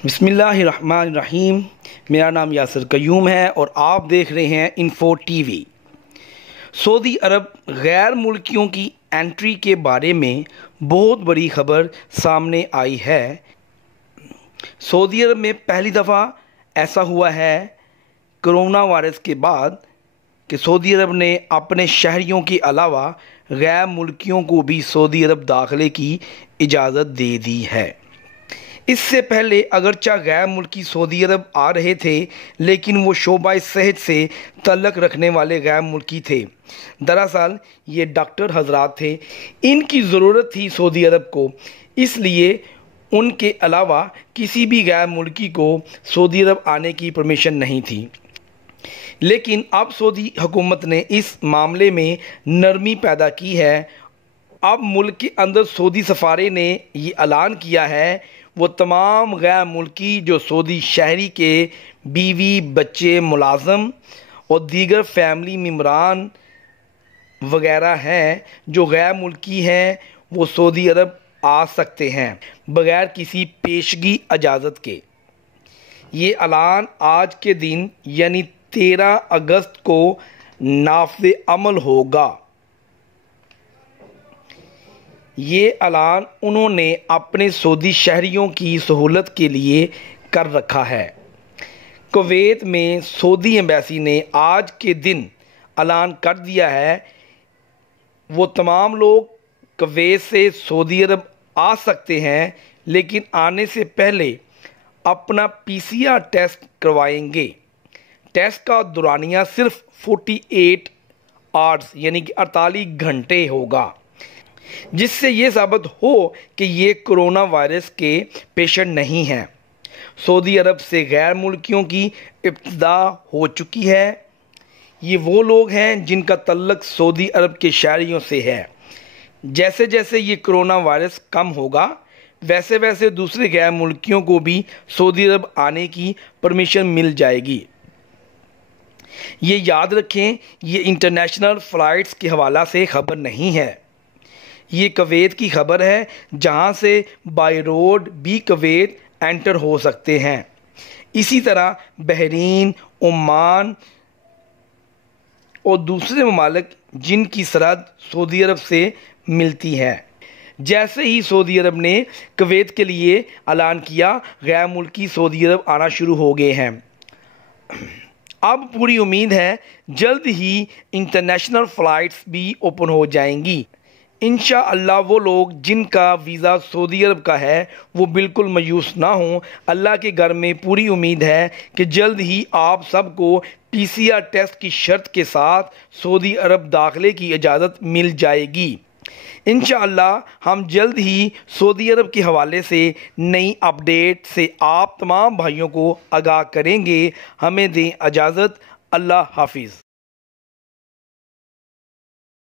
बिस्मिल्लाहिर्रहमानिर्रहीम। मेरा नाम यासिर कयूम है और आप देख रहे हैं इन्फो टीवी। सऊदी अरब गैर मुल्कियों की एंट्री के बारे में बहुत बड़ी खबर सामने आई है। सऊदी अरब में पहली दफ़ा ऐसा हुआ है कोरोना वायरस के बाद कि सऊदी अरब ने अपने शहरियों के अलावा गैर मुल्कियों को भी सऊदी अरब दाखिले की इजाज़त दे दी है। इससे पहले अगरचा गैर मुल्की सऊदी अरब आ रहे थे, लेकिन वो शोबा सेहत से तल्लक रखने वाले गैर मुल्की थे। दरअसल ये डॉक्टर हजरात थे, इनकी ज़रूरत थी सऊदी अरब को, इसलिए उनके अलावा किसी भी गैर मुल्की को सऊदी अरब आने की परमिशन नहीं थी। लेकिन अब सऊदी हुकूमत ने इस मामले में नरमी पैदा की है। अब मुल्क के अंदर सऊदी सफ़ारे ने ये ऐलान किया है वो तमाम गैर मुल्की जो सऊदी शहरी के बीवी, बच्चे, मुलाजम और दीगर फैमिली मेम्बरान वगैरह हैं जो गैर मुल्की हैं, वो सऊदी अरब आ सकते हैं बग़ैर किसी पेशगी इजाज़त के। ये ऐलान आज के दिन यानी 13 अगस्त को नाफ़िज़ अमल होगा। ये ऐलान उन्होंने अपने सऊदी शहरियों की सहूलत के लिए कर रखा है। कुवैत में सऊदी एम्बेसी ने आज के दिन ऐलान कर दिया है वो तमाम लोग कुवैत से सऊदी अरब आ सकते हैं, लेकिन आने से पहले अपना PCR टेस्ट करवाएंगे। टेस्ट का दौरानिया सिर्फ 48 आवर्स यानी कि 48 घंटे होगा, जिससे ये साबित हो कि ये कोरोना वायरस के पेशेंट नहीं हैं। सऊदी अरब से गैर मुल्कियों की इब्तिदा हो चुकी है। ये वो लोग हैं जिनका तल्लक सऊदी अरब के शहरियों से है। जैसे जैसे ये कोरोना वायरस कम होगा, वैसे वैसे दूसरे गैर मुल्कियों को भी सऊदी अरब आने की परमिशन मिल जाएगी। ये याद रखें, ये इंटरनेशनल फ़्लाइट्स के हवाला से ख़बर नहीं है, ये कुवैत की खबर है, जहां से बाय रोड भी कुवैत एंटर हो सकते हैं। इसी तरह बहरीन, ओमान और दूसरे ममालिक जिनकी सरहद सऊदी अरब से मिलती है। जैसे ही सऊदी अरब ने कुवैत के लिए ऐलान किया, गैर मुल्की सऊदी अरब आना शुरू हो गए हैं। अब पूरी उम्मीद है जल्द ही इंटरनेशनल फ़्लाइट्स भी ओपन हो जाएंगी। इंशाअल्लाह वो लोग जिनका वीज़ा सऊदी अरब का है वो बिल्कुल मायूस ना हों। अल्लाह के घर में पूरी उम्मीद है कि जल्द ही आप सबको PCR टेस्ट की शर्त के साथ सऊदी अरब दाखिले की इजाज़त मिल जाएगी। इंशाअल्लाह हम जल्द ही सऊदी अरब के हवाले से नई अपडेट से आप तमाम भाइयों को आगाह करेंगे। हमें दें इजाज़त। अल्लाह हाफिज़।